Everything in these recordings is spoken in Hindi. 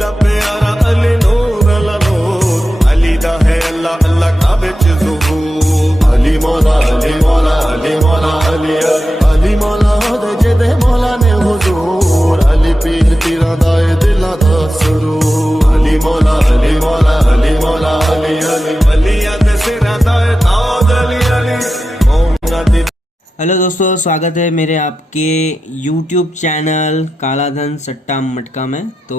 दा प्यारा अली नूर अला नूर अली दा है अल्लाह अल्लाह काबे च ज़ुहूर अली मौला अली मौला अली मौला अली अली मौला दे जेदे मौला ने हुजूर अली पीर पीरा दा दिला दा सुरूर अली मौला अली मौला अली मौला अली अली अली याद सिरा दा ताज अली अली मौला दी। हेलो दोस्तों, स्वागत है मेरे आपके YouTube चैनल काला धन सट्टा मटका में। तो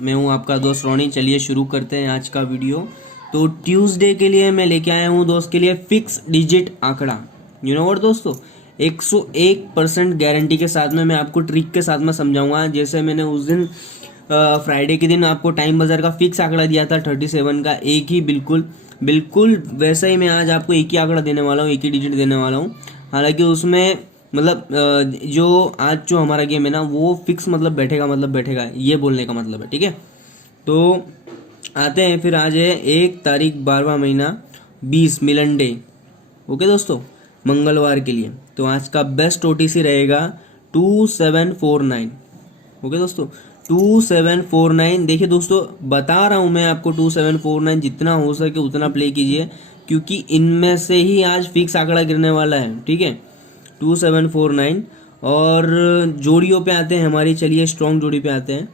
मैं हूं आपका दोस्त रोनी। चलिए शुरू करते हैं आज का वीडियो। तो ट्यूसडे के लिए मैं लेके आया हूं दोस्त के लिए फिक्स डिजिट आंकड़ा। यू नो व्हाट दोस्तों, 101% गारंटी के साथ में मैं आपको ट्रिक के साथ में समझाऊंगा। जैसे मैंने उस दिन फ्राइडे के दिन आपको टाइम बाजार का फिक्स आंकड़ा दिया था 37 का, एक ही बिल्कुल वैसा ही मैं आज आपको एक ही आंकड़ा देने वाला हूँ, एक ही डिजिट देने वाला हूँ। हालांकि उसमें मतलब जो आज जो हमारा गेम है ना वो फिक्स मतलब बैठेगा, ये बोलने का मतलब है। ठीक है, तो आते हैं फिर। आज है 1 तारीख 12वां महीना 20 मिलन डे। ओके दोस्तों, मंगलवार के लिए। तो आज का बेस्ट ओटीसी रहेगा 2749। ओके दोस्तों, 2749। देखिए दोस्तों, बता रहा हूं मैं आपको 2749 जितना हो सके उतना प्ले कीजिए, क्योंकि इनमें से ही आज फिक्स आंकड़ा गिरने वाला है। ठीक है, 2749। और जोड़ियों पे आते हैं हमारी। चलिए स्ट्रॉन्ग जोड़ी पे आते हैं।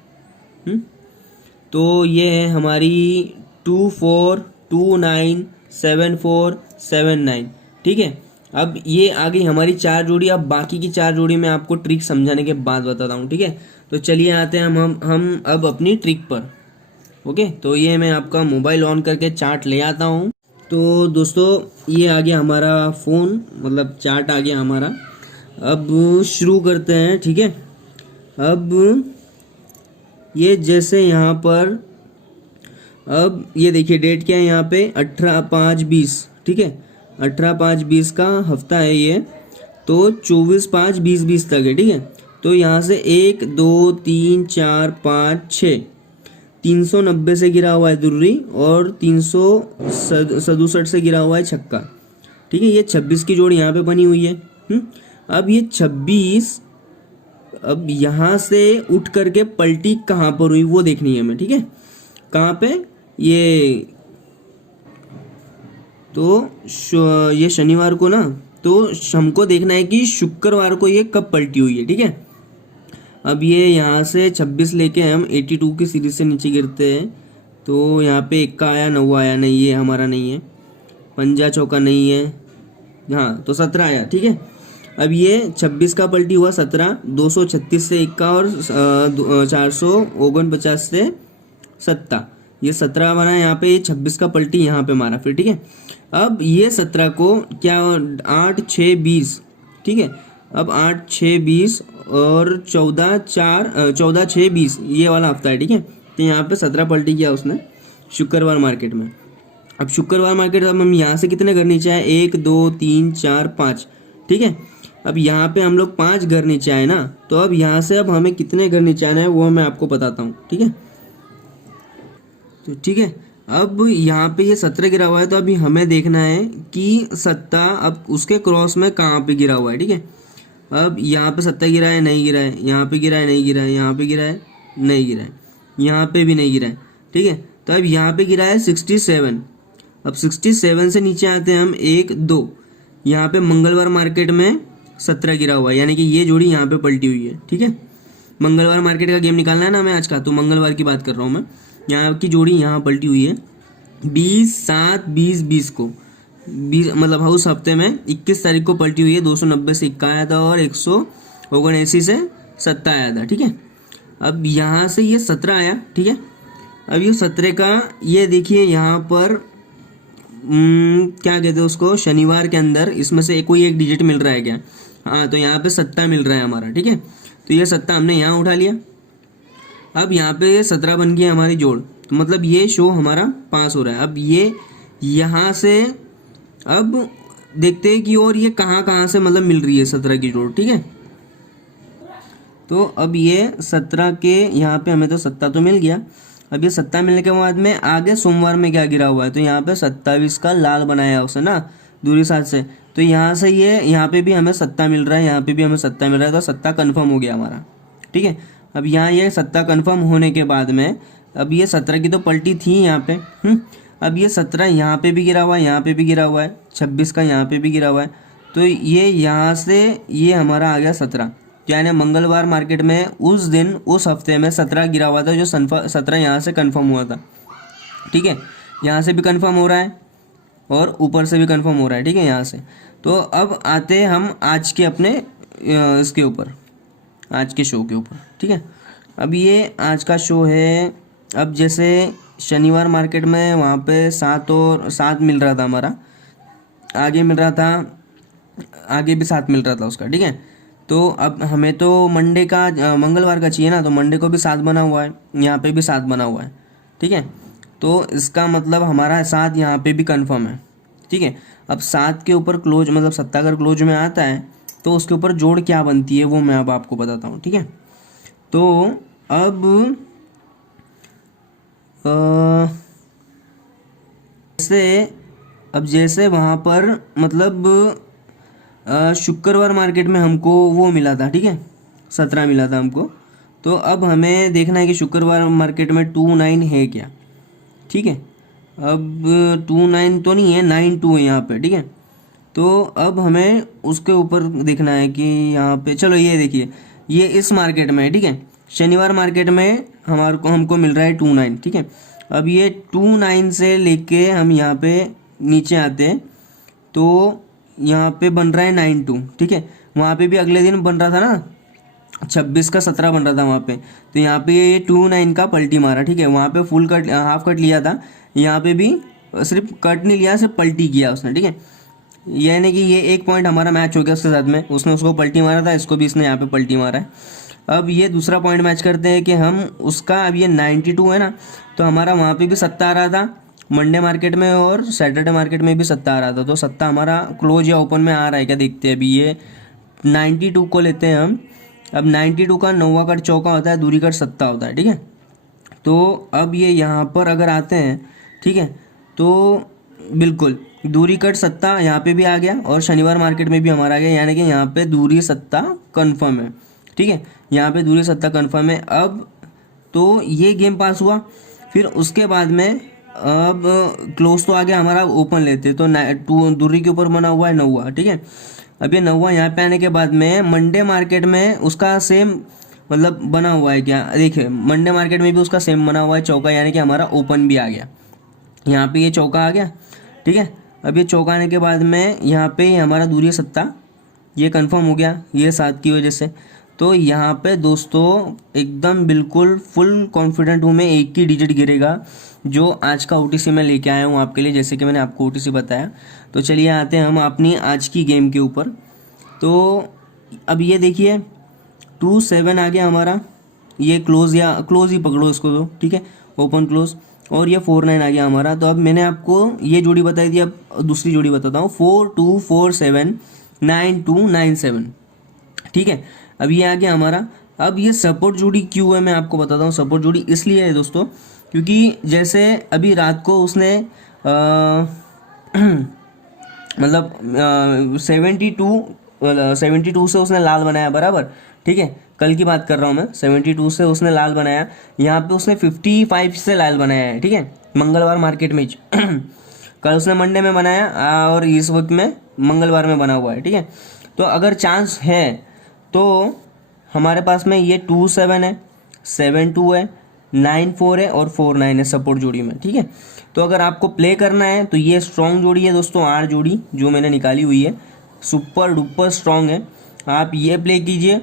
तो ये है हमारी 24297479। ठीक है, अब ये आ गई हमारी 4 जोड़ी। अब बाकी की 4 जोड़ी मैं आपको ट्रिक समझाने के बाद बताता हूँ। ठीक है, तो चलिए आते हैं हम अब अपनी ट्रिक पर। ओके, तो ये मैं आपका मोबाइल ऑन करके चार्ट ले आता हूँ। तो दोस्तों ये आ गया हमारा फ़ोन, मतलब चार्ट आ गया हमारा। अब शुरू करते हैं। ठीक है, अब ये जैसे यहाँ पर, अब ये देखिए डेट क्या है यहाँ पे 18/5/20। ठीक है, 18/5/20 का हफ्ता है ये। तो 24/5/20 तक है। ठीक है, तो यहाँ से 1 2 3 4 5 6 390 से गिरा हुआ है दुर्री, और 367 से गिरा हुआ है छक्का। ठीक है, ये 26 की जोड़ यहाँ पे बनी हुई है। अब ये 26 अब यहाँ से उठ करके पलटी कहाँ पर हुई वो देखनी है हमें। ठीक है, कहाँ पे ये, तो ये शनिवार को ना, तो हमको देखना है कि शुक्रवार को ये कब पलटी हुई है। ठीक है, अब ये यहाँ से 26 लेके हम 82 की सीरीज से नीचे गिरते हैं। तो यहाँ पे 1 का आया, 9 आया, नहीं ये हमारा नहीं है। पंजा चौका नहीं है, हाँ तो 17 आया। ठीक है, अब ये 26 का पलटी हुआ 17, 236 से 1 का, और 449 से 7, ये 17 बना यहाँ पे। ये 26 का पलटी यहाँ पे मारा फिर। ठीक है, अब ये 17 को क्या 8 6 20। ठीक है, अब 8 6 20 और 14 6 20 ये वाला हफ्ता है। ठीक है, तो यहाँ पे 17 पलटी किया उसने शुक्रवार मार्केट में। अब शुक्रवार मार्केट अब हम यहाँ से कितने घर नीचे आए, 1 2 3 4 5। ठीक है, अब यहाँ पे हम लोग 5 घर नीचे आए ना, तो अब यहाँ से अब हमें कितने घर नीचे आना है वो मैं आपको बताता हूँ। ठीक है, तो ठीक है, अब यहाँ पे ये 17 गिरा हुआ है, तो अभी हमें देखना है कि 7 अब उसके क्रॉस में कहाँ पे गिरा हुआ है। ठीक है, अब यहाँ पे 7 गिरा है, नहीं गिरा है, यहाँ पे गिरा है, नहीं गिरा है, यहाँ पे गिरा है, नहीं गिरा है, यहाँ पे भी नहीं गिरा है। ठीक है, तो अब यहाँ पे गिरा है 67। अब 67 से नीचे आते हैं हम 1 2, यहाँ पे मंगलवार मार्केट में 17 गिरा हुआ है, यानी कि ये जोड़ी यहाँ पे पलटी हुई है। ठीक है, मंगलवार मार्केट का गेम निकालना है ना मैं आज का, तो मंगलवार की बात कर रहा हूँ मैं। यहाँ की जोड़ी यहाँ पलटी हुई है 20/7/20 को, 20 मतलब उस हफ्ते में 21 तारीख को पलटी हुई है। 290 से 1 आया था और 179 से 7 आया था। ठीक है, अब यहाँ से ये 17 आया। ठीक है, अब ये 17 का ये देखिए यहाँ पर क्या कहते हैं उसको, शनिवार के अंदर इसमें से कोई एक डिजिट मिल रहा है क्या, हाँ तो यहाँ पे 7 मिल रहा है हमारा। ठीक है, तो ये 7 हमने यहाँ उठा लिया। अब यहाँ पे 17 बन गई हमारी जोड़, तो मतलब ये शो हमारा पास हो रहा है। अब ये यहाँ से अब देखते हैं कि और ये कहाँ से मतलब मिल रही है 17 की जोड़। ठीक है, तो अब ये 17 के यहाँ पे हमें तो 7 तो मिल गया। अब ये 7 मिलने के बाद में आगे सोमवार में क्या गिरा हुआ है, तो यहाँ पे 27 का लाल बनाया उसने ना दूरी साथ से, तो यहाँ से ये यहाँ पे भी हमें 7 मिल रहा है, यहाँ पे भी हमें 7 मिल रहा है, तो 7 कन्फर्म हो गया हमारा। ठीक है, अब यहाँ ये 7 कन्फर्म होने के बाद में अब ये 17 की तो पलटी थी यहाँ पे। अब ये 17 यहाँ पे भी गिरा हुआ है, यहाँ पे भी गिरा हुआ है, 26 का यहाँ पे भी गिरा हुआ है। तो ये यहाँ से ये हमारा आ गया 17, यानी मंगलवार मार्केट में उस दिन उस हफ्ते में 17 गिरा हुआ था, जो 17 यहाँ से कन्फर्म हुआ था। ठीक है, यहाँ से भी कन्फर्म हो रहा है और ऊपर से भी कन्फर्म हो रहा है। ठीक है, यहाँ से। तो अब आते हैं हम आज के अपने इसके ऊपर, आज के शो के ऊपर। ठीक है, अब ये आज का शो है। अब जैसे शनिवार मार्केट में वहाँ पे 7 और 7 मिल रहा था हमारा, आगे मिल रहा था, आगे भी 7 मिल रहा था उसका। ठीक है, तो अब हमें तो मंडे का मंगलवार का चाहिए ना, तो मंडे को भी 7 बना हुआ है, यहाँ पे भी 7 बना हुआ है। ठीक है, तो इसका मतलब हमारा 7 यहाँ पे भी कंफर्म है। ठीक है, अब 7 के ऊपर क्लोज, मतलब 7 अगर क्लोज में आता है तो उसके ऊपर जोड़ क्या बनती है वो मैं अब आपको बताता हूँ। ठीक है, तो अब जैसे वहाँ पर मतलब शुक्रवार मार्केट में हमको वो मिला था। ठीक है, 17 मिला था हमको। तो अब हमें देखना है कि शुक्रवार मार्केट में 29 है क्या। ठीक है, अब 29 तो नहीं है, 92 है यहाँ पे। ठीक है, तो अब हमें उसके ऊपर देखना है कि यहाँ पे, चलो ये देखिए, ये इस मार्केट में है। ठीक है, शनिवार मार्केट में हमको मिल रहा है 29। ठीक है, अब ये 29 से लेके हम यहाँ पे नीचे आते हैं तो यहाँ पे बन रहा है 92। ठीक है, वहाँ पे भी अगले दिन बन रहा था ना, 26 का 17 बन रहा था वहाँ पे। तो यहाँ पे ये 29 का पलटी मारा। ठीक है, वहाँ पे फुल कट, हाफ कट लिया था, यहाँ पे भी सिर्फ कट नहीं लिया, सिर्फ पलटी किया उसने। ठीक है, यानी कि ये 1 पॉइंट हमारा मैच हो गया उसके साथ में, उसने उसको पलटी मारा था, इसको भी इसने यहाँ पे पलटी मारा है। अब ये दूसरा पॉइंट मैच करते हैं कि हम उसका, अब ये 92 है ना, तो हमारा वहाँ पे भी 7 आ रहा था मंडे मार्केट में, और सैटरडे मार्केट में भी 7 आ रहा था। तो 7 हमारा क्लोज या ओपन में आ रहा है क्या, देखते हैं। अभी ये 92 को लेते हैं हम। अब 92 का 9वां कट चौका होता है, दूरी कट 7 होता है। ठीक है, तो अब ये यहाँ पर अगर आते हैं, ठीक है, तो बिल्कुल दूरी कट 7 यहाँ पे भी आ गया, और शनिवार मार्केट में भी हमारा आ गया, यानी कि यहाँ पे दूरी 7 कन्फर्म है। ठीक है, यहाँ पे दूरी 7 कन्फर्म है। अब तो ये गेम पास हुआ। फिर उसके बाद में अब क्लोज तो आ गया हमारा, ओपन लेते तो दूरी के ऊपर बना हुआ है 9वां। ठीक है, अब ये 9वां यहाँ पे आने के बाद में मंडे मार्केट में उसका सेम मतलब बना हुआ है क्या, देखिए मंडे मार्केट में भी उसका सेम बना हुआ है चौका, यानी कि हमारा ओपन भी आ गया। यहाँ पे ये चौका आ गया। ठीक है, अब ये चौका आने के बाद में यहाँ पे हमारा दूरी 7 ये कंफर्म हो गया, ये 7 की वजह से। तो यहाँ पे दोस्तों एकदम बिल्कुल फुल कॉन्फिडेंट हूँ मैं, एक ही डिजिट गिरेगा जो आज का OTC मैं लेके आया हूँ आपके लिए, जैसे कि मैंने आपको OTC बताया। तो चलिए आते हैं हम अपनी आज की गेम के ऊपर। तो अब ये देखिए 27 आ गया हमारा, ये क्लोज या क्लोज ही पकड़ो इसको तो। ठीक है, ओपन क्लोज, और ये 49 आ गया हमारा। तो अब मैंने आपको ये जोड़ी बताई थी, अब दूसरी जोड़ी बताता हूँ, 4247 9297। ठीक है, अब ये आ गया हमारा। अब ये सपोर्ट जोड़ी क्यों है मैं आपको बताता हूँ। सपोर्ट जोड़ी इसलिए है दोस्तों क्योंकि जैसे अभी रात को उसने मतलब 72 से उसने लाल बनाया बराबर। ठीक है, कल की बात कर रहा हूँ मैं, 72 से उसने लाल बनाया, यहाँ पे उसने 55 से लाल बनाया है। ठीक है, मंगलवार मार्केट में कल उसने मंडे में बनाया और इस वक्त में मंगलवार में बना हुआ है। ठीक है, तो अगर चांस है तो हमारे पास में ये 27 है, 72 है, 94 है और 49 है सपोर्ट जोड़ी में। ठीक है, तो अगर आपको प्ले करना है तो ये स्ट्रॉन्ग जोड़ी है दोस्तों, 8 जोड़ी जो मैंने निकाली हुई है, सुपर डुपर स्ट्रॉन्ग है, आप ये प्ले कीजिए।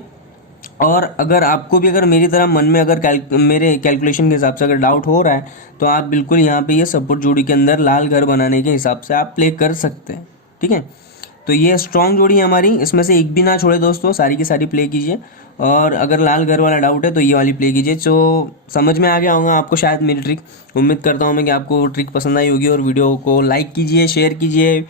और अगर आपको भी अगर मेरी तरह मन में अगर मेरे कैलकुलेशन के हिसाब से अगर डाउट हो रहा है तो आप बिल्कुल यहाँ पे ये सपोर्ट जोड़ी के अंदर लाल घर बनाने के हिसाब से आप प्ले कर सकते हैं। ठीक है, तो ये स्ट्रॉन्ग जोड़ी है हमारी, इसमें से एक भी ना छोड़े दोस्तों, सारी की सारी प्ले कीजिए। और अगर लाल घर वाला डाउट है तो ये वाली प्ले कीजिए। तो समझ में आ गया होगा आपको शायद मेरी ट्रिक, उम्मीद करता हूँ मैं कि आपको ट्रिक पसंद आई होगी। और वीडियो को लाइक कीजिए, शेयर कीजिए,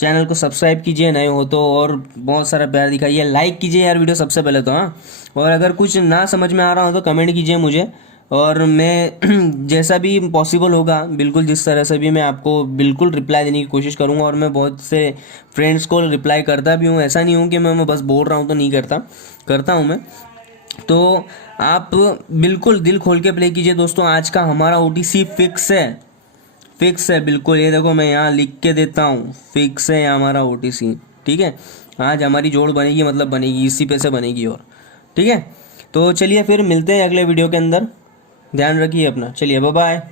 चैनल को सब्सक्राइब कीजिए नए हो तो, और बहुत सारा प्यार दिखाइए, लाइक कीजिए यार वीडियो सबसे पहले तो। हाँ, और अगर कुछ ना समझ में आ रहा हो तो कमेंट कीजिए मुझे, और मैं जैसा भी पॉसिबल होगा बिल्कुल जिस तरह से भी मैं आपको बिल्कुल रिप्लाई देने की कोशिश करूँगा। और मैं बहुत से फ्रेंड्स को रिप्लाई करता भी हूँ, ऐसा नहीं हूँ कि मैं बस बोल रहा हूँ तो नहीं करता हूँ मैं। तो आप बिल्कुल दिल खोल के प्ले कीजिए दोस्तों। आज का हमारा OTC फिक्स है बिल्कुल। ये देखो मैं यहाँ लिख के देता हूँ, फिक्स है हमारा OTC। ठीक है, आज हमारी जोड़ बनेगी, मतलब बनेगी, इसी पे से बनेगी। और ठीक है, तो चलिए फिर मिलते हैं अगले वीडियो के अंदर। ध्यान रखिए अपना, चलिए बाय बाय।